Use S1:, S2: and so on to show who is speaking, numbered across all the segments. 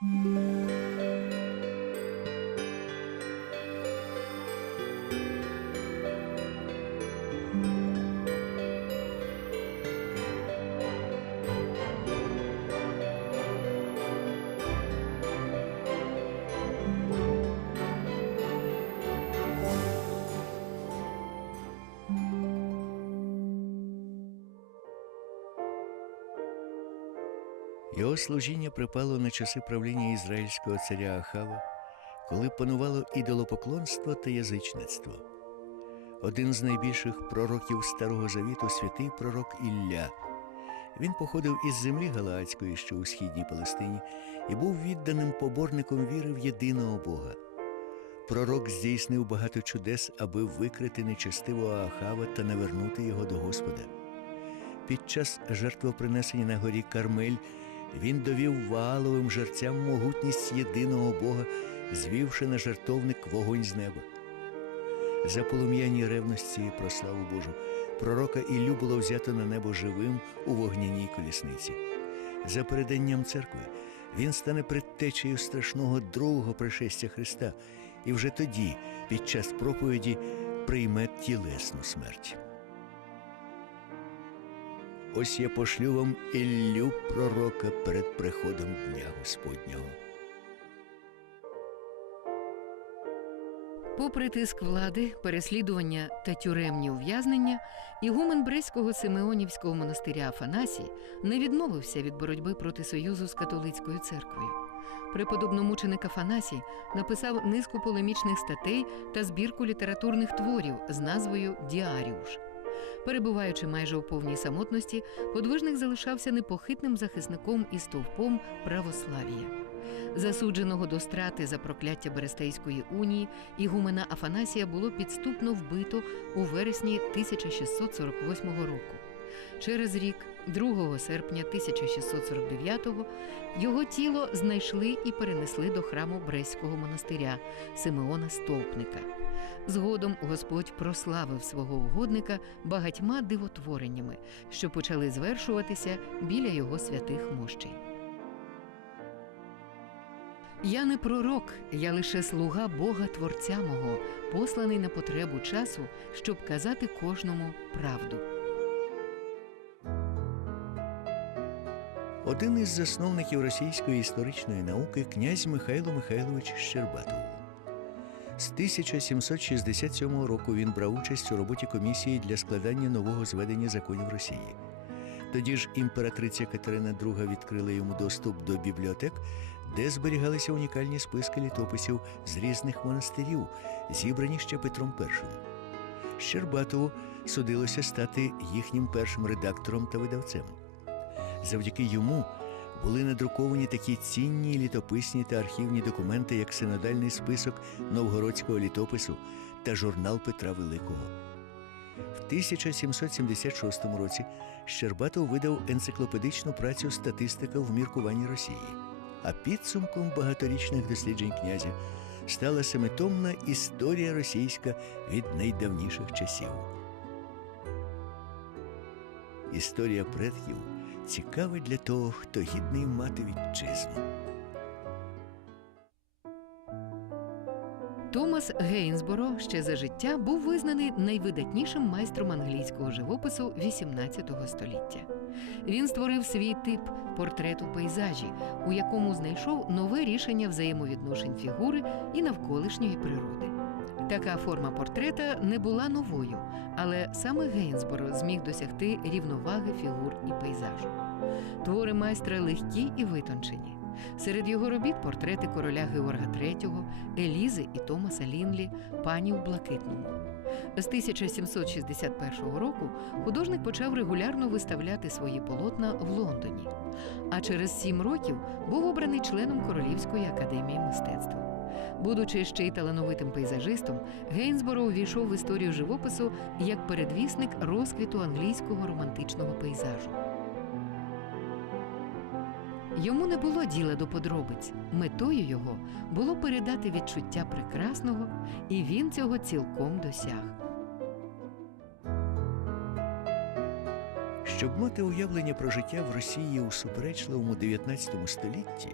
S1: Música Його служіння припало на часи правління ізраїльського царя Ахава, коли панувало ідолопоклонство та язичництво. Один з найбільших пророків Старого Завіту святий пророк Ілля. Він походив із землі Галаадської, що у східній Палестині, і був відданим поборником віри в єдиного Бога. Пророк здійснив багато чудес, аби викрити нечестивого Ахава та навернути його до Господа. Під час жертвопринесення на горі Кармель він довів Вааловим жерцям могутність єдиного Бога, звівши на жертовник вогонь з неба. За полум'яні ревності про славу Божу пророка Іллю було взято на небо живим у вогняній колісниці. За переданням церкви він стане предтечею страшного другого пришестя Христа, і вже тоді, під час проповіді, прийме тілесну смерть. Ось я пошлю вам Іллю пророка перед приходом Дня Господнього.
S2: Попри тиск влади, переслідування та тюремні ув'язнення, ігумен Бреського Симеонівського монастиря Афанасій не відмовився від боротьби проти союзу з католицькою церквою. Преподобномученик Афанасій написав низку полемічних статей та збірку літературних творів з назвою Діаріуш. Перебуваючи майже у повній самотності, подвижник залишався непохитним захисником і стовпом православ'я. Засудженого до страти за прокляття Берестейської унії ігумена Афанасія було підступно вбито у вересні 1648 року. Через рік, 2 серпня 1649-го, його тіло знайшли і перенесли до храму Бреського монастиря Симеона Стовпника. Згодом Господь прославив свого угодника багатьма дивотвореннями, що почали звершуватися біля його святих мощей. Я не пророк, я лише слуга Бога Творця мого, посланий на потребу часу, щоб казати кожному правду.
S1: Один із засновників російської історичної науки князь Михайло Михайлович Щербатов. З 1767 року він брав участь у роботі комісії для складання нового зведення законів Росії. Тоді ж імператриця Катерина II відкрила йому доступ до бібліотек, де зберігалися унікальні списки літописів з різних монастирів, зібрані ще Петром І. Щербатову судилося стати їхнім першим редактором та видавцем. Завдяки йому були надруковані такі цінні літописні та архівні документи, як синодальний список новгородського літопису та журнал Петра Великого. В 1776 році Щербатов видав енциклопедичну працю Статистика в міркуванні Росії, а підсумком багаторічних досліджень князя стала семитомна історія російська від найдавніших часів. Історія предків цікавий для того, хто гідний мати вітчизну.
S2: Томас Гейнсборо ще за життя був визнаний найвидатнішим майстром англійського живопису XVIII століття. Він створив свій тип портрет у пейзажі, у якому знайшов нове рішення взаємовідношень фігури і навколишньої природи. Така форма портрета не була новою, але саме Гейнсборо зміг досягти рівноваги фігур і пейзажу. Твори майстра легкі і витончені. Серед його робіт портрети короля Георга III, Елізи і Томаса Лінлі, пані у блакитному. З 1761 року художник почав регулярно виставляти свої полотна в Лондоні, а через сім років був обраний членом Королівської академії мистецтва. Будучи ще й талановитим пейзажистом, Гейнсборо увійшов в історію живопису як передвісник розквіту англійського романтичного пейзажу. Йому не було діла до подробиць. Метою його було передати відчуття прекрасного, і він цього цілком досяг.
S1: Щоб мати уявлення про життя в Росії у суперечливому 19 столітті,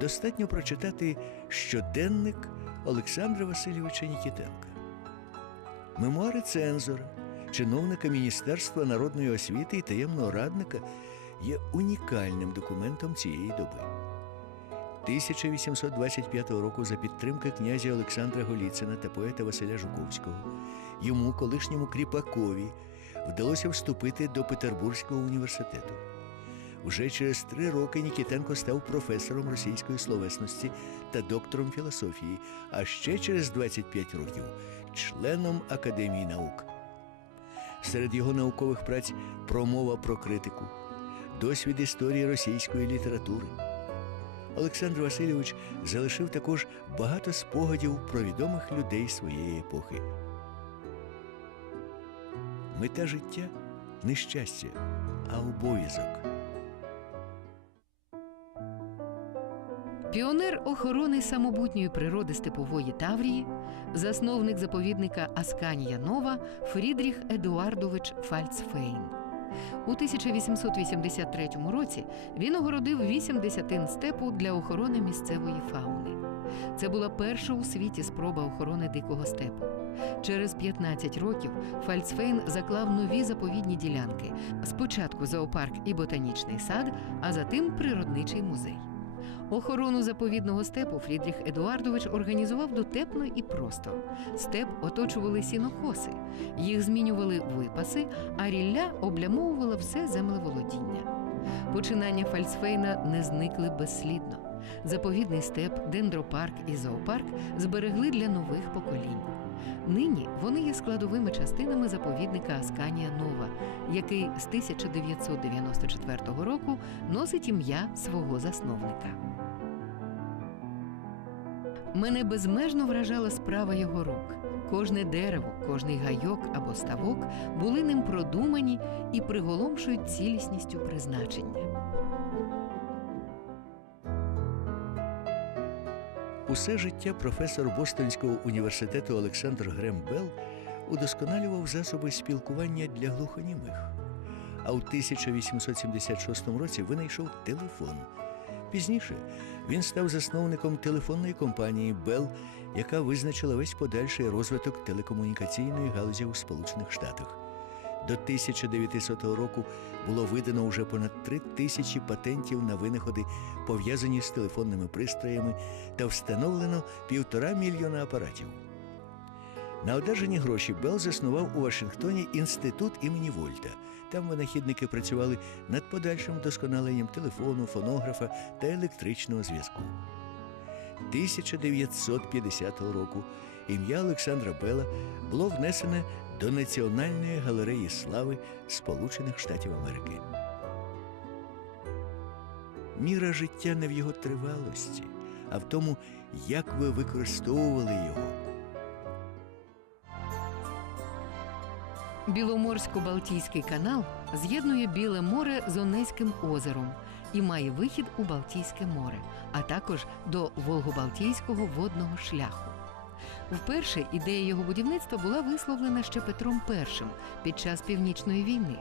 S1: достатньо прочитати щоденник Олександра Васильовича Нікітенка. Мемуари цензора, чиновника Міністерства народної освіти і таємного радника є унікальним документом цієї доби. 1825 року за підтримки князя Олександра Голіцина та поета Василя Жуковського йому, колишньому кріпакові, вдалося вступити до Петербурзького університету. Вже через три роки Нікітенко став професором російської словесності та доктором філософії, а ще через 25 років членом Академії наук. Серед його наукових праць промова про критику, досвід історії російської літератури. Олександр Васильович залишив також багато спогадів про відомих людей своєї епохи. Мета життя не щастя, а обов'язок.
S2: Піонер охорони самобутньої природи степової Таврії, засновник заповідника Асканія Нова Фрідріх Едуардович Фальцфейн. У 1883 році він огородив вісім десятин степу для охорони місцевої фауни. Це була перша у світі спроба охорони дикого степу. Через 15 років Фальцфейн заклав нові заповідні ділянки: спочатку зоопарк і ботанічний сад, а затим природничий музей. Охорону заповідного степу Фрідріх Едуардович організував дотепно і просто. Степ оточували сінокоси, їх змінювали випаси, а рілля облямовувала все землеволодіння. Починання Фальцфейна не зникли безслідно. Заповідний степ, дендропарк і зоопарк зберегли для нових поколінь. Нині вони є складовими частинами заповідника Асканія Нова, який з 1994 року носить ім'я свого засновника. Мене безмежно вражала справа його рук. Кожне дерево, кожний гайок або ставок були ним продумані і приголомшують цілісністю призначення.
S1: Усе життя професор Бостонського університету Олександр Грем Белл удосконалював засоби спілкування для глухонімих. А у 1876 році винайшов телефон. Пізніше він став засновником телефонної компанії Bell, яка визначила весь подальший розвиток телекомунікаційної галузі у Сполучених Штатах. До 1900 року було видано вже понад три тисячі патентів на винаходи, пов'язані з телефонними пристроями, та встановлено півтора мільйона апаратів. На одержані гроші Белл заснував у Вашингтоні інститут імені Вольта. Там винахідники працювали над подальшим вдосконаленням телефону, фонографа та електричного зв'язку. 1950 року ім'я Олександра Белла було внесене до Національної галереї слави Сполучених Штатів Америки. Міра життя не в його тривалості, а в тому, як ви використовували його.
S2: Біломорсько-Балтійський канал з'єднує Біле море з Онезьким озером і має вихід у Балтійське море, а також до Волго-Балтійського водного шляху. Вперше ідея його будівництва була висловлена ще Петром І під час Північної війни.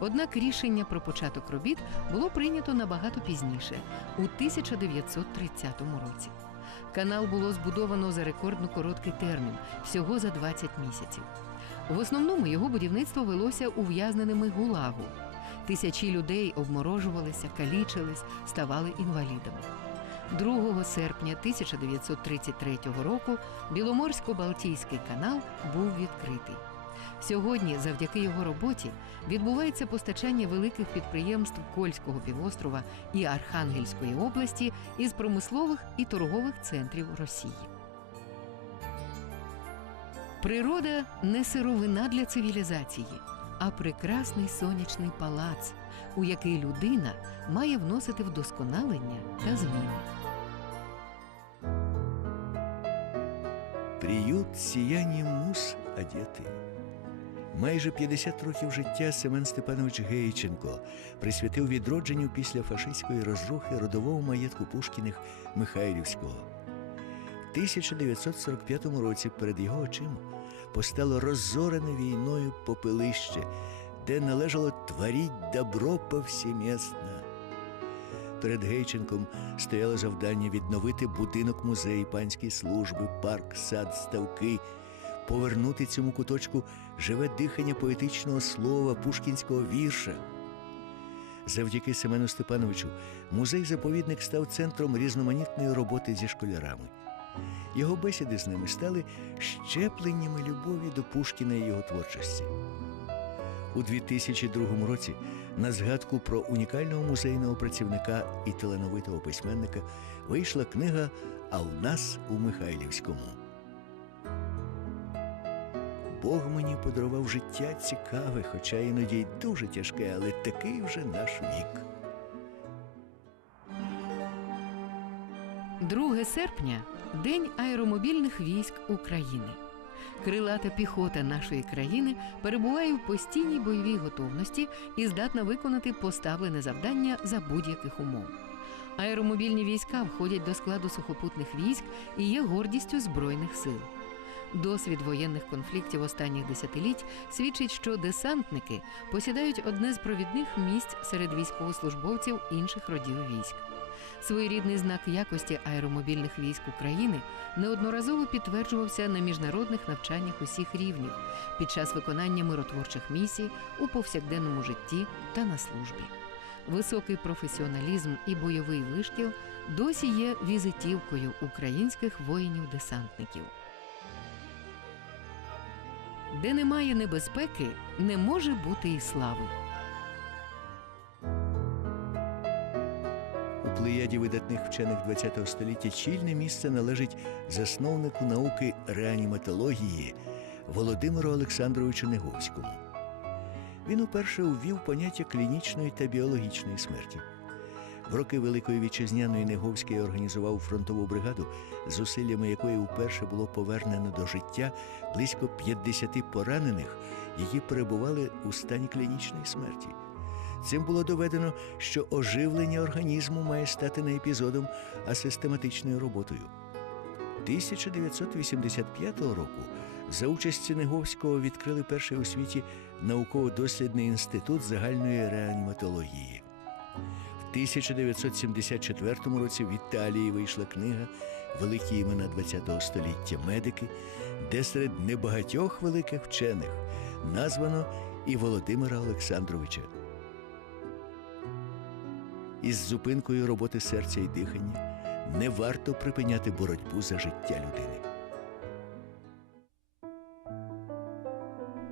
S2: Однак рішення про початок робіт було прийнято набагато пізніше, у 1930 році. Канал було збудовано за рекордно короткий термін всього за 20 місяців. В основному його будівництво велося ув'язненими гулагу. Тисячі людей обморожувалися, калічились, ставали інвалідами. 2 серпня 1933 року Біломорсько-Балтійський канал був відкритий. Сьогодні, завдяки його роботі, відбувається постачання великих підприємств Кольського півострова і Архангельської області із промислових і торгових центрів Росії. Природа не сировина для цивілізації, а прекрасний сонячний палац, у який людина має вносити вдосконалення та зміни.
S1: Приют сиянням мус одетий. Майже 50 років життя Семен Степанович Гейченко присвятив відродженню після фашистської розрухи родового маєтку Пушкіних Михайлівського. В 1945 році перед його очима постало розорене війною попелище, де належало творіть добро повсеместно. Перед Гейченком стояло завдання відновити будинок музей, панські служби, парк, сад, ставки, повернути цьому куточку живе дихання поетичного слова, пушкінського вірша. Завдяки Семену Степановичу музей-заповідник став центром різноманітної роботи зі школярами. Його бесіди з ними стали щепленнями любові до Пушкіна і його творчості. У 2002 році на згадку про унікального музейного працівника і талановитого письменника вийшла книга А у нас у Михайлівському. Бог мені подарував життя цікаве, хоча іноді й дуже тяжке, але такий вже наш вік.
S2: 2 серпня День аеромобільних військ України. Крилата піхота нашої країни перебуває в постійній бойовій готовності і здатна виконати поставлене завдання за будь-яких умов. Аеромобільні війська входять до складу сухопутних військ і є гордістю збройних сил. Досвід воєнних конфліктів останніх десятиліть свідчить, що десантники посідають одне з провідних місць серед військовослужбовців інших родів військ. Своєрідний знак якості аеромобільних військ України неодноразово підтверджувався на міжнародних навчаннях усіх рівнів під час виконання миротворчих місій у повсякденному житті та на службі. Високий професіоналізм і бойовий вишкіл досі є візитівкою українських воїнів-десантників. Де немає небезпеки, не може бути і слави.
S1: Плеяді видатних вчених ХХ століття чільне місце належить засновнику науки реаніматології Володимиру Олександровичу Неговському. Він уперше увів поняття клінічної та біологічної смерті. В роки Великої вітчизняної Неговський організував фронтову бригаду, зусиллями якої вперше було повернено до життя близько 50 поранених, які перебували у стані клінічної смерті. Цим було доведено, що оживлення організму має стати не епізодом, а систематичною роботою. 1985 року за участі Неговського відкрили перший у світі науково-дослідний інститут загальної реаніматології. В 1974 році в Італії вийшла книга Великі імена ХХ століття медики, де серед небагатьох великих вчених названо і Володимира Олександровича. Із зупинкою роботи серця і дихання не варто припиняти боротьбу за життя людини.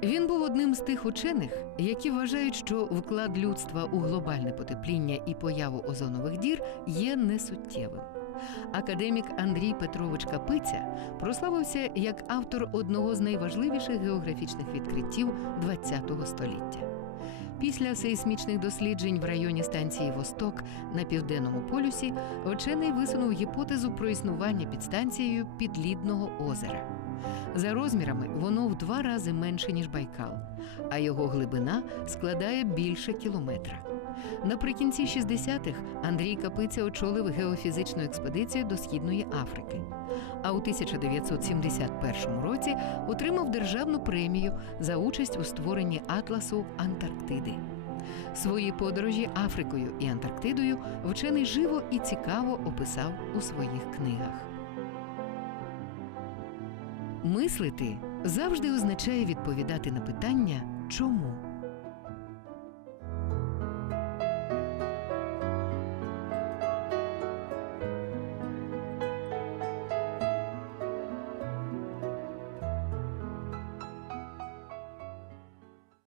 S2: Він був одним з тих учених, які вважають, що вклад людства у глобальне потепління і появу озонових дір є несуттєвим. Академік Андрій Петрович Капиця прославився як автор одного з найважливіших географічних відкриттів ХХ століття. Після сейсмічних досліджень в районі станції Восток на південному полюсі вчений висунув гіпотезу про існування під станцією підлідного озера. За розмірами воно в два рази менше, ніж Байкал, а його глибина складає більше кілометра. Наприкінці 60-х Андрій Капиця очолив геофізичну експедицію до Східної Африки. А у 1971 році отримав державну премію за участь у створенні атласу Антарктиди. Свої подорожі Африкою і Антарктидою вчений живо і цікаво описав у своїх книгах. Мислити завжди означає відповідати на питання чому.